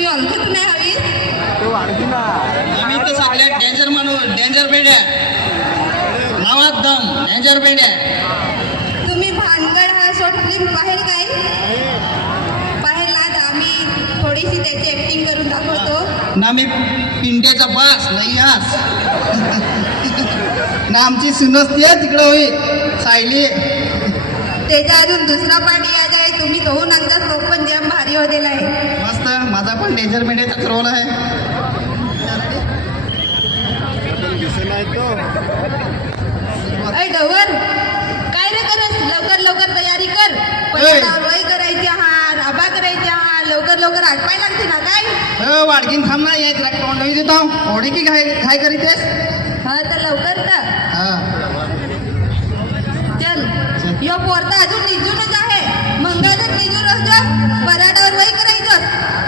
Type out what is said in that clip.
तुम्ही ओळखत नाही हवी. आम्ही तर सगळ्यात डेंजर माणूस, डेंजर पेंड्या नावात दम, डेंजर पेंड्या. तुम्ही भानगड हा शॉर्ट फिल्म पाहिल काय? पाहिला तर आम्ही थोडीशी त्याची ऍक्टिंग करून दाखवतो. ना मी पिंट्याचा बास नाही आस ना आमची सुनस्ती आहे तिकडं होई सायली. त्याच्या अजून दुसरा पार्ट याद आहे. तुम्ही कहू नका तो पण जाम भारी होतेला आहे. मस्त, माझा पण डेंजर पेंड्याचाच रोल आहे. अय डवर काय रे करस? लवकर लवकर तयारी कर. पटावर वय करायची हा, राबा करायची हा. लवकर लवकर आटपाय लागते ना काय? वाडकीन थांब ना, एक तोंड देतो ओढे की काय करीतेस. हा तर लवकर तर हा चल. यो पोरता अजून निजूनच आहे. मंगळच निजून पराठावर वय